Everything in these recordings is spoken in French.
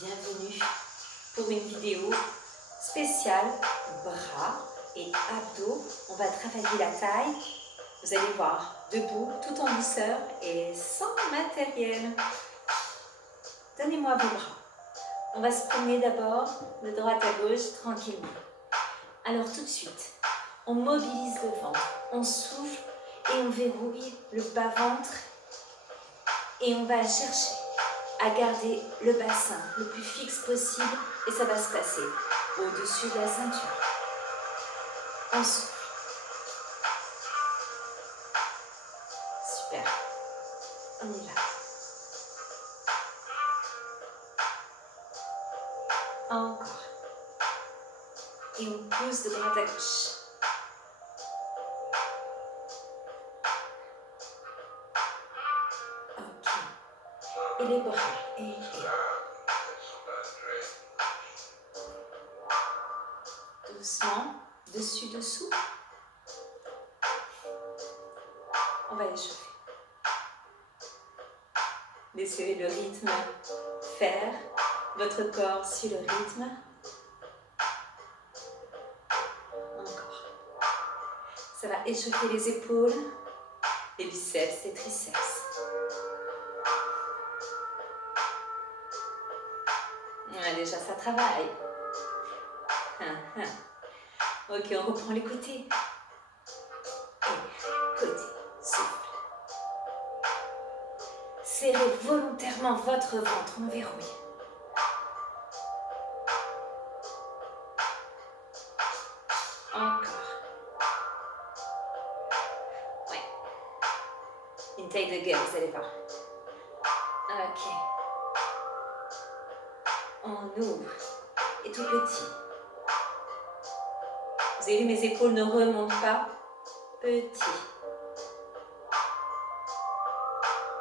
bienvenue pour une vidéo spéciale bras et abdos. On va travailler la taille, vous allez voir, debout, tout en douceur et sans matériel. Donnez-moi vos bras. On va se promener d'abord de droite à gauche tranquillement. Alors tout de suite, on mobilise le ventre, on souffle et on verrouille le bas-ventre et on va chercher à garder le bassin le plus fixe possible et ça va se passer au-dessus de la ceinture. On souffle. Super. On y va. Encore. Et on pousse de droite à gauche. Ok. Et les bras. Et. Doucement. Dessus, dessous. On va échauffer. Laissez le rythme faire. Votre corps suit le rythme. Encore. Ça va échauffer les épaules, les biceps, les triceps. Ouais, déjà, ça travaille. Ok, on reprend les côtés. Et côté, souffle. Serrez volontairement votre ventre, on verrouille. Encore. Ouais. Une taille de gueule, vous allez voir. Ok. On ouvre. Et tout petit. Vous avez vu, mes épaules ne remontent pas. Petit.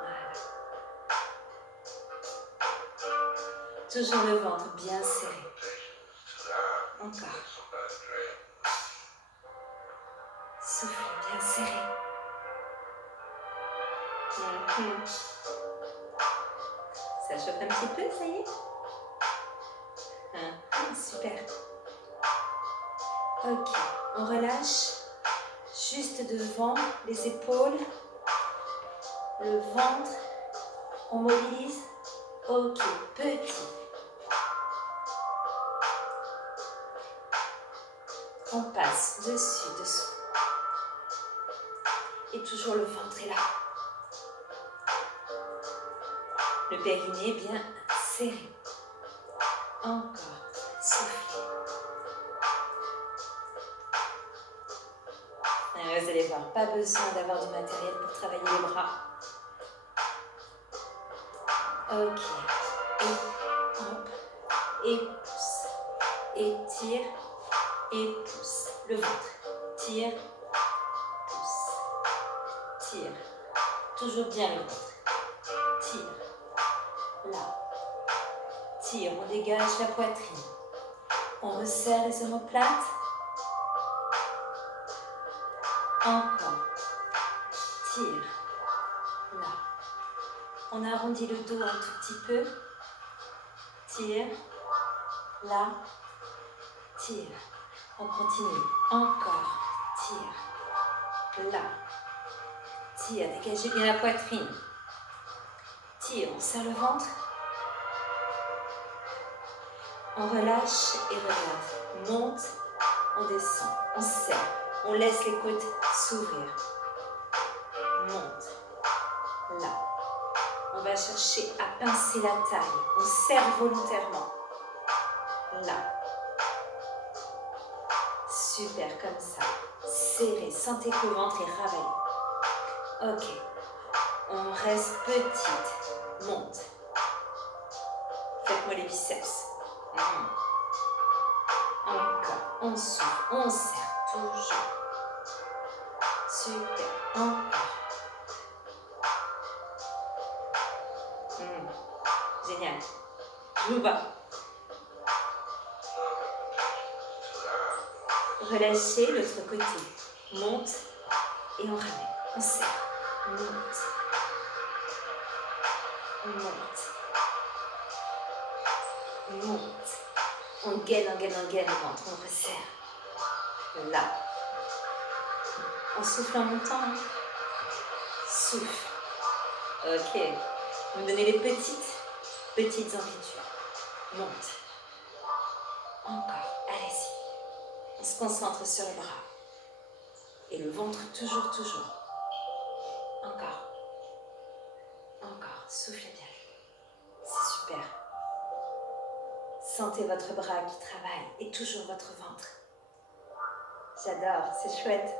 Voilà. Toujours le ventre bien serré. Encore. Souffle bien serré. Ça chauffe un petit peu, ça y est? Super. Ok, on relâche juste devant les épaules, le ventre, on mobilise. Ok, petit. On passe dessus, dessous. Et toujours le ventre est là. Le périnée bien serré. Encore, soufflez. Vous allez voir, pas besoin d'avoir du matériel pour travailler les bras. Ok. Et hop. Et pousse. Et tire. Et pousse. Le ventre. Tire. Pousse. Tire. Toujours bien le ventre. Tire. Là. Tire. On dégage la poitrine. On resserre les omoplates. Encore. Tire. Là. On arrondit le dos un tout petit peu. Tire. Là. Tire. On continue. Encore. Tire. Là. Tire. Dégagez bien la poitrine. Tire. On serre le ventre. On relâche et regarde. Monte. On descend. On serre. On laisse les côtes s'ouvrir. Monte. Là. On va chercher à pincer la taille. On serre volontairement. Là. Super, comme ça. Serrez. Sentez que le ventre est ravaillé. Ok. On reste petite. Monte. Faites-moi les biceps. Encore. On souffle. On serre. Toujours. Super. Encore. Génial. Je vous bats. Relâchez l'autre côté. Monte et on ramène. On serre. Monte. On monte. monte. On gaine le ventre, on resserre. Là. On souffle en montant. Souffle. Ok. Vous donnez les petites amplitudes. Monte. Encore. Allez-y. On se concentre sur les bras. Et le ventre toujours. Encore. Soufflez bien. C'est super. Sentez votre bras qui travaille et toujours votre ventre. J'adore, c'est chouette.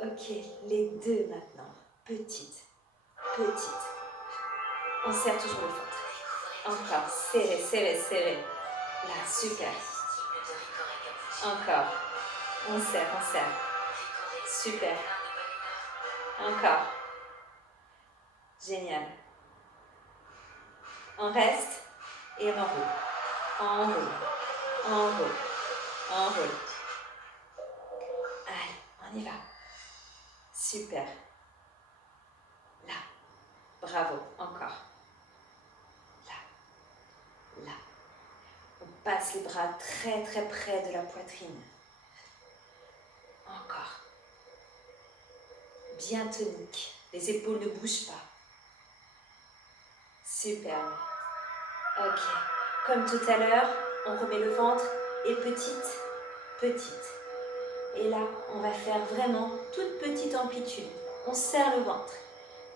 Ok, les deux maintenant. Petite. On serre toujours le ventre. Encore, serrez. Là, super. Encore. On serre. Super. Encore. Génial. On reste et on enroule. Enroule. Allez, on y va. Super. Là. Bravo. Encore. Là. On passe les bras très près de la poitrine. Encore. Bien tonique. Les épaules ne bougent pas. Superbe. Ok. Comme tout à l'heure, on remet le ventre et petite. Et là, on va faire vraiment toute petite amplitude. On serre le ventre.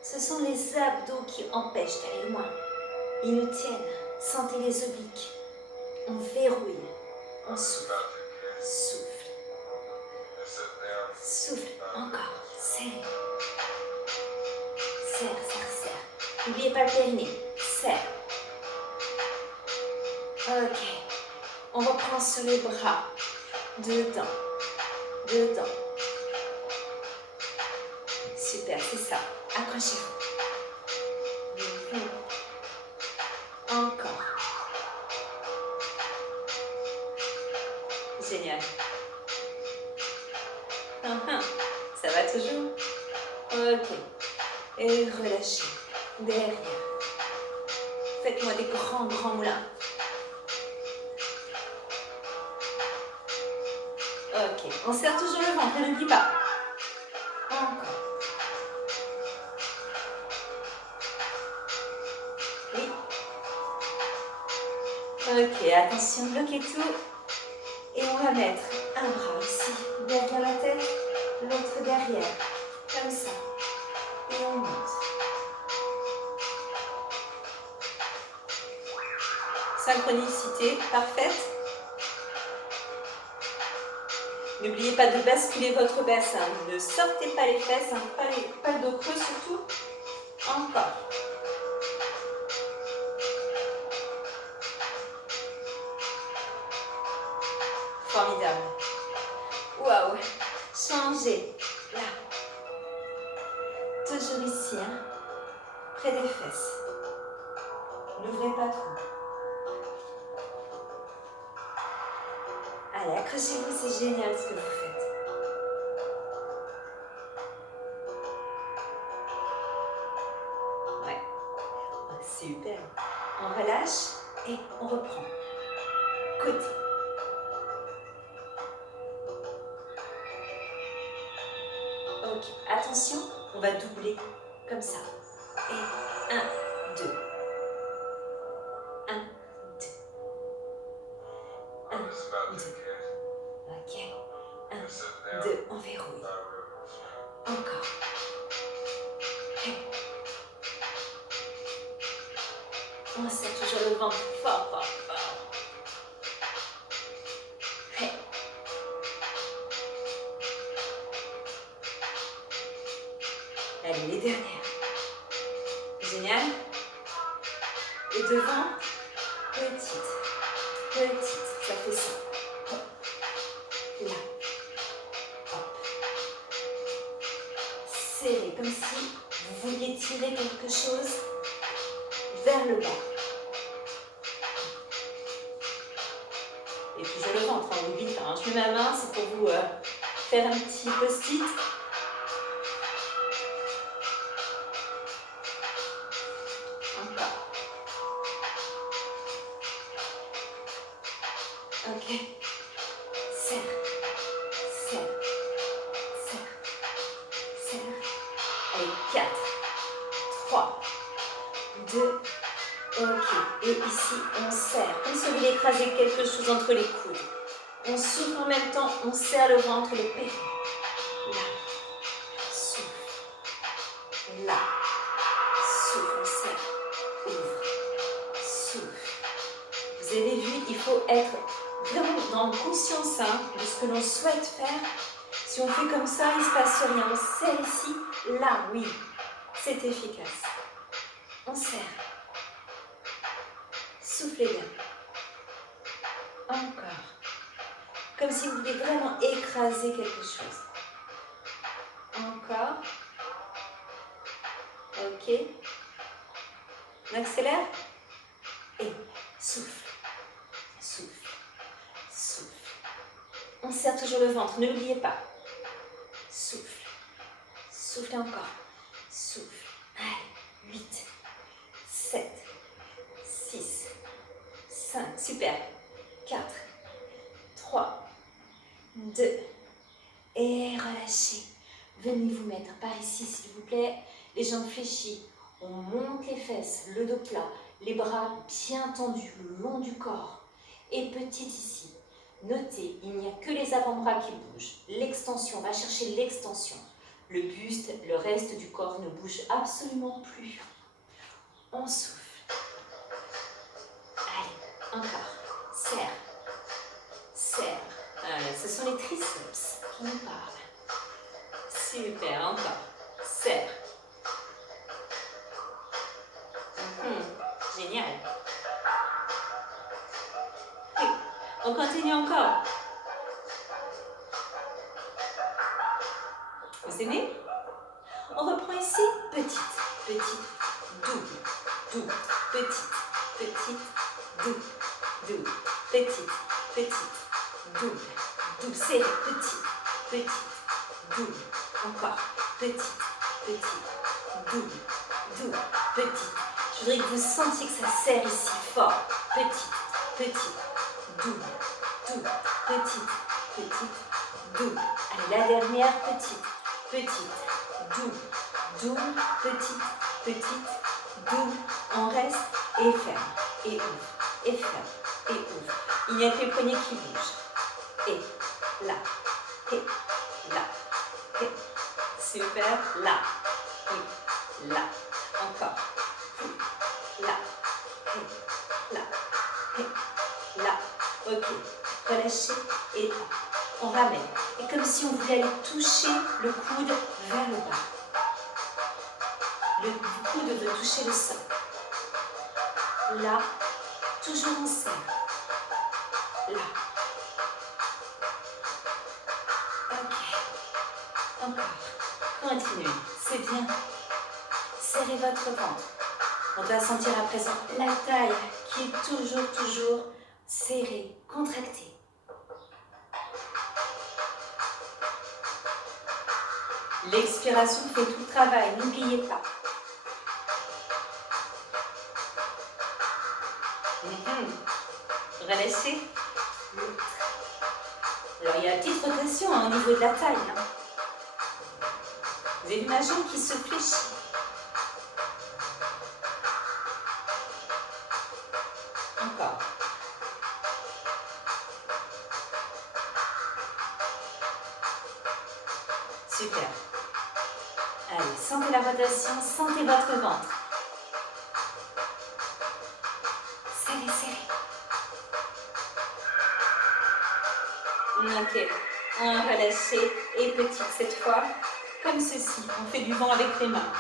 Ce sont les abdos qui empêchent d'aller loin. Ils nous tiennent. Sentez les obliques. On verrouille. On souffle. Encore. Serre. N'oubliez pas le périnée. Serre. Ok. On reprend sur les bras. Dedans. Super, c'est ça. Accrochez-vous. Encore. Génial. Ça va toujours? Ok. Et relâchez. Derrière. Faites-moi des grands moulins. Ok. On serre toujours le ventre, n'oublie pas. Encore. Oui. Ok, attention, bloquez tout. Et on va mettre un bras ici, derrière la tête, l'autre derrière. Comme ça. Et on monte. Synchronicité parfaite. N'oubliez pas de basculer votre bassin. Ne sortez pas les fesses, pas le dos creux surtout. Encore. Formidable. Waouh. Changez. Là. Toujours ici, près des fesses. N'ouvrez pas trop. Allez, accrochez-vous, c'est génial ce que vous faites. Ouais. Super. On relâche et on reprend. Côté. Ok, attention, on va doubler comme ça. Et 1, 2. 1, 2. 1, 2. Ok. 1, 2. On verrouille. Encore. Hey. On serre toujours le ventre fort. Hey. Allez, les dernières. Génial. Et devant, petite, ça fait ça. Hop. Là. Hop. Serrez, comme si vous vouliez tirer quelque chose vers le bas. Et toujours le ventre, on oublie pas. Je mets ma main, c'est pour vous faire un petit post-it. Ok. Serre. Serre. Serre. Serre. Allez, 4, 3, 2. Ok. Et ici, on serre. Comme si on voulait écraser quelque chose entre les coudes. On souffle en même temps, on serre le ventre, le périnée. Là. Souffle. Là. Souffle, on serre. Ouvre. Souffle. Vous avez vu, il faut être vraiment dans conscience de ce que l'on souhaite faire. Si on fait comme ça, il ne se passe rien. On serre ici, là, oui. C'est efficace. On serre. Soufflez bien. Encore. Comme si vous vouliez vraiment écraser quelque chose. Encore. Ok. On accélère. Et souffle. Souffle. Souffle. On serre toujours le ventre, ne l'oubliez pas. Souffle. Soufflez encore. Souffle. Allez. 8, 7, 6, 5. Super. 4, 3, 2. Et relâchez. Venez vous mettre par ici, s'il vous plaît. Les jambes fléchies. On monte les fesses, le dos plat, les bras bien tendus le long du corps. Et petite ici. Notez, il n'y a que les avant-bras qui bougent. L'extension, on va chercher l'extension. Le buste, le reste du corps ne bouge absolument plus. On souffle. Allez, encore. Serre. Serre. Voilà, ce sont les triceps qui nous parlent. Super, encore. Serre. Génial. Oui. On continue encore. Vous aimez? On reprend ici. Petite, petite, double, double, petite, petite, double, double, petite, petite, double, double, serré, petite, petite, double, encore, petite, petite, double, double, petite. Je voudrais que vous sentiez que ça serre ici fort. Petite, petite, double, double, petite, petite, double. Allez, la dernière, petite, petite, double, double, petite, petite, double. On reste et ferme, et ouvre, et ferme, et ouvre. Il n'y a que les poignets qui bougent. Et là, et là, et super, là, et là, encore. Là, et là, et là. Ok, relâchez et on ramène. Et comme si on voulait aller toucher le coude vers le bas. Le coude veut toucher le sol. Là, toujours on serre. Là. Ok. Encore. Continuez. C'est bien. Serrez votre ventre. On doit sentir à présent la taille qui est toujours serrée, contractée. L'expiration fait tout le travail, n'oubliez pas. Relâchez. Alors il y a une petite rotation au niveau de la taille. Vous avez ma jambe qui se fléchit. Encore. Super. Allez, sentez la rotation, sentez votre ventre. Serrez, serrez. Ok. On relâche et petite cette fois, comme ceci. On fait du vent avec les mains.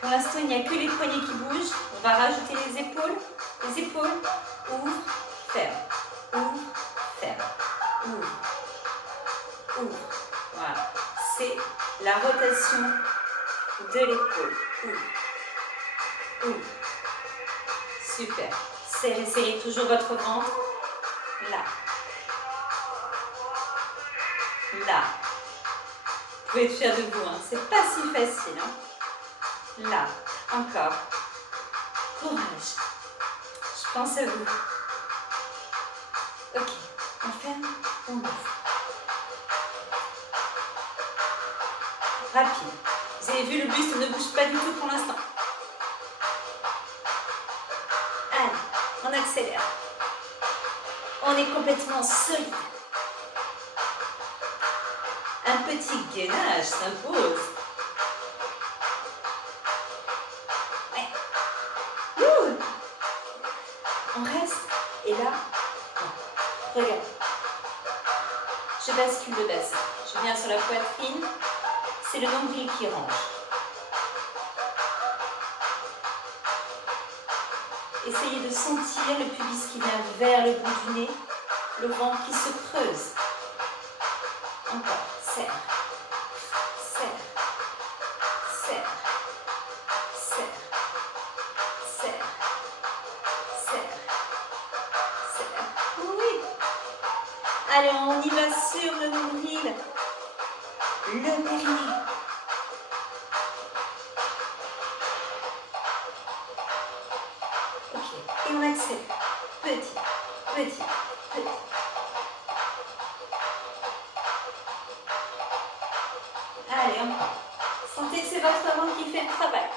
Pour l'instant, il n'y a que les poignets qui bougent. On va rajouter les épaules. Les épaules, ouvre, ferme. Ouvre, ferme. Ouvre, ouvre. Voilà. C'est la rotation de l'épaule. Ouvre, ouvre. Super. Serrez, serrez toujours votre ventre. Là. Là. Vous pouvez le faire debout. C'est pas si facile. Là. Encore. Courage. Je pense à vous. Ok, on ferme, on ouvre. Rapide. Vous avez vu, le buste ne bouge pas du tout pour l'instant. Allez, on accélère. On est complètement solide. Un petit gainage s'impose. Ouais. Ouh. On reste. Et là, regarde. Je bascule le bassin. Je viens sur la poitrine. C'est le nombril qui range. Essayez de sentir le pubis qui vient vers le bout du nez, le ventre qui se creuse. Encore, serre, serre, serre, serre, serre, serre, serre. Oui. Allez, on y va sur le nombril, le périnée. Ok, et on accélère. Petit, petit, petit. Allez, encore. Sentez que c'est votre ventre qui fait le travail.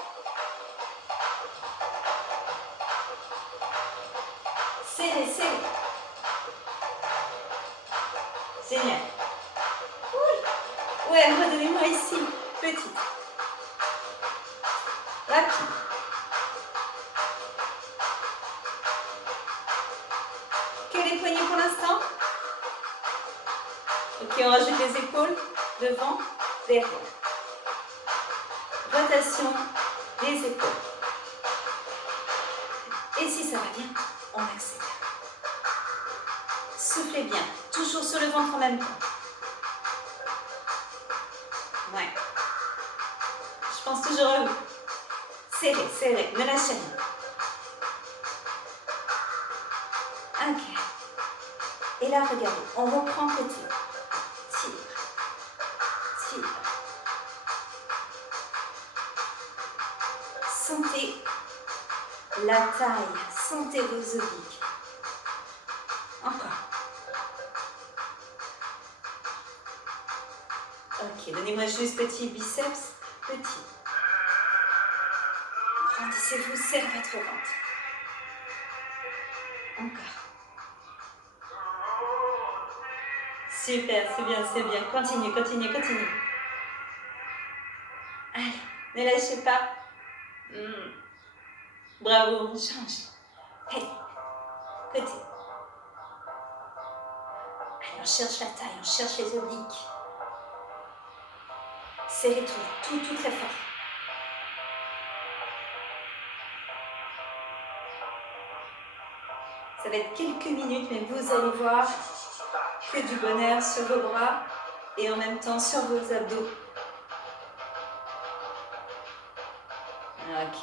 Serrez, serrez. Génial. Oui. Ouais, redonnez-moi ici. Petite. Rapide. Que les poignets pour l'instant. Ok, on rajoute les épaules. Devant, derrière. Rotation des épaules. Et si ça va bien, on accélère. Soufflez bien, toujours sur le ventre en même temps. Ouais. Je pense toujours à vous. Serrez, serrez, ne lâchez rien. Ok. Et là, regardez, on reprend côté. Tire, tire. Sentez la taille, sentez vos obliques. Encore. Ok, donnez-moi juste petit biceps, petit. Grandissez-vous, serrez votre ventre. Encore. Super, c'est bien, c'est bien. Continue, continue, continue. Allez, ne lâchez pas. Bravo, on change. Allez, côté. Allez, on cherche la taille, on cherche les obliques. Serrez tout très fort. Ça va être quelques minutes, mais vous allez voir que du bonheur sur vos bras et en même temps sur vos abdos. Ok.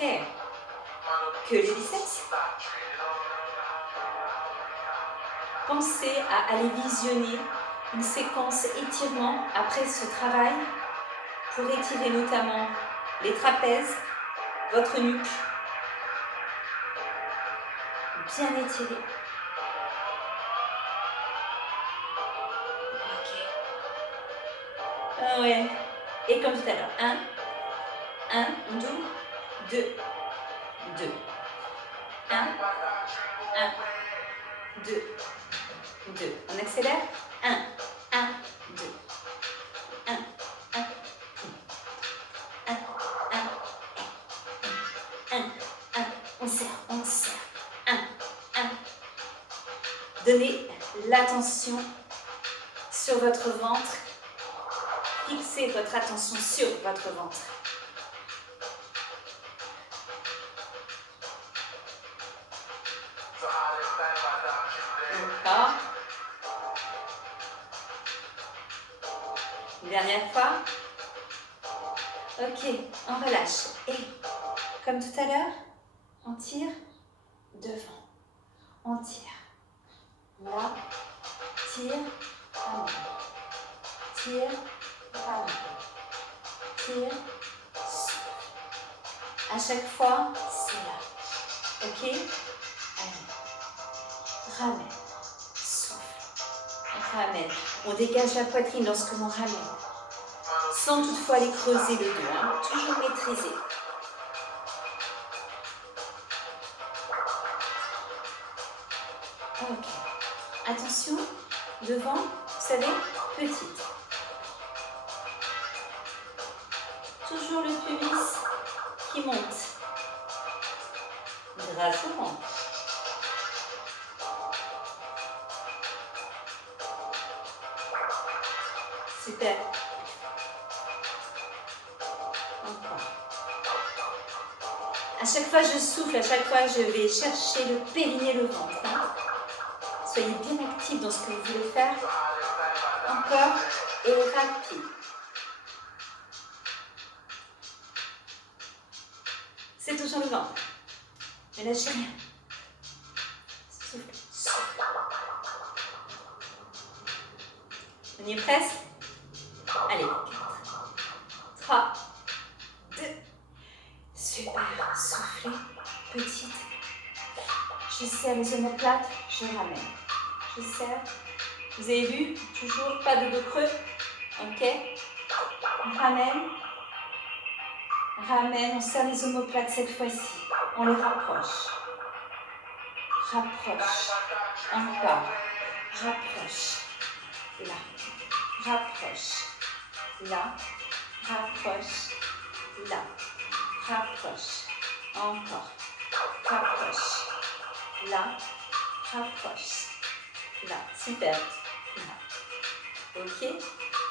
Que les biceps. Pensez à aller visionner une séquence étirement après ce travail pour étirer notamment les trapèzes, votre nuque. Bien étiré. Ok. Ah ouais. Et comme tout à l'heure. 1, 2, 2, 2. 1, 2, 2. On accélère. 1, 2. 1, 1, 1. On serre, on serre. 1. Donnez l'attention sur votre ventre. Fixez votre attention sur votre ventre. Encore. Une dernière fois. Ok, on relâche. Et comme tout à l'heure, on tire devant. On tire. Là, tire, avant. Tire, avant. Tire, souffle. À chaque fois, c'est là. Ok? Allez. Ramène. Souffle. Ramène. On dégage la poitrine lorsque l'on ramène. Sans toutefois aller creuser le dos. Hein. Toujours maîtriser. Ok. Attention. Devant, vous savez, petite. Toujours le pubis qui monte. Grâce au ventre. Super. Encore. À chaque fois je souffle, à chaque fois je vais chercher le périnée, le ventre. Hein. Soyez bien actifs dans ce que vous voulez faire. Encore et rapide. C'est toujours le ventre. Ne lâchez rien. Souffle, souffle. On y est presque. Allez, 4, 3, 2. Super, soufflez, petite. Je serre les omoplates, je ramène. Je serre. Vous avez vu, toujours pas de dos creux. Ok. On ramène. Ramène, on serre les omoplates cette fois-ci. On les rapproche. Rapproche. Encore. Rapproche. Là. Rapproche. Là. Rapproche. Là. Rapproche. Encore. Rapproche. Là. Rapproche. Là. Super. Là. Ok.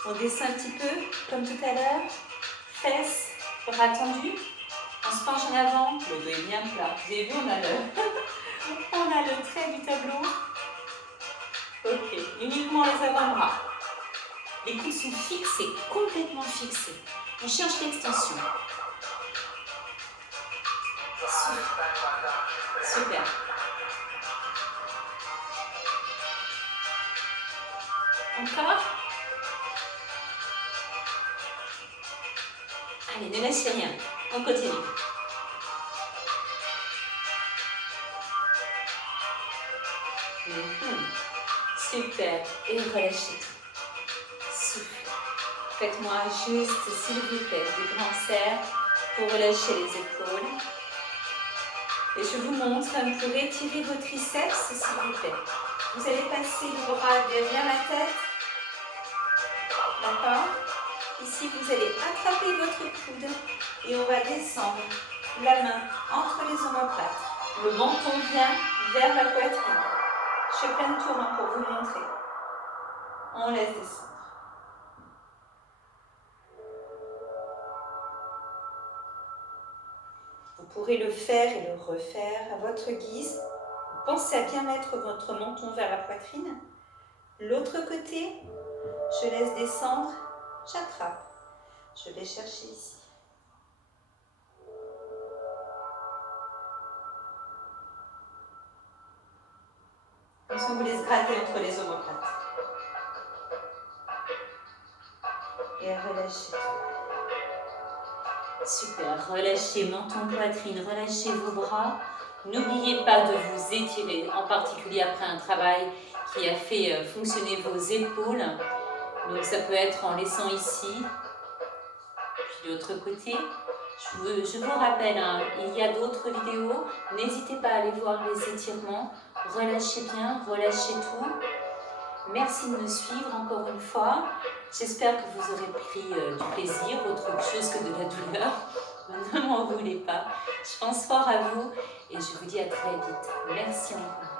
On descend un petit peu, comme tout à l'heure. Fesses, bras tendus. On se penche en avant. Le dos est bien plat. Vous avez vu, on a le trait du tableau. Ok. Uniquement les avant-bras. Les coudes sont fixés, complètement fixés. On cherche l'extension. Super. Encore. Allez, ne lâchez rien. On continue. Super. Et relâchez tout. Souffle. Faites-moi juste, s'il vous plaît, des grands cercles pour relâcher les épaules. Et je vous montre pour étirer vos triceps, s'il vous plaît. Vous allez passer le bras derrière la tête. D'accord? Ici, vous allez attraper votre coude et on va descendre la main entre les omoplates. Le menton vient vers la poitrine. Je fais plein de tours pour vous montrer. On laisse descendre. Vous pourrez le faire et le refaire à votre guise. Pensez à bien mettre votre menton vers la poitrine. L'autre côté, je laisse descendre, j'attrape. Je vais chercher ici. Comme ça, on vous laisse gratter entre les omoplates. Et relâchez tout. Super, relâchez menton, poitrine, relâchez vos bras. N'oubliez pas de vous étirer, en particulier après un travail qui a fait fonctionner vos épaules. Donc ça peut être en laissant ici, puis de l'autre côté. Je vous rappelle, hein, il y a d'autres vidéos. N'hésitez pas à aller voir les étirements. Relâchez bien, relâchez tout. Merci de me suivre encore une fois. J'espère que vous aurez pris du plaisir, autre chose que de la douleur. Ne m'en voulez pas. Je pense fort à vous et je vous dis à très vite. Merci encore.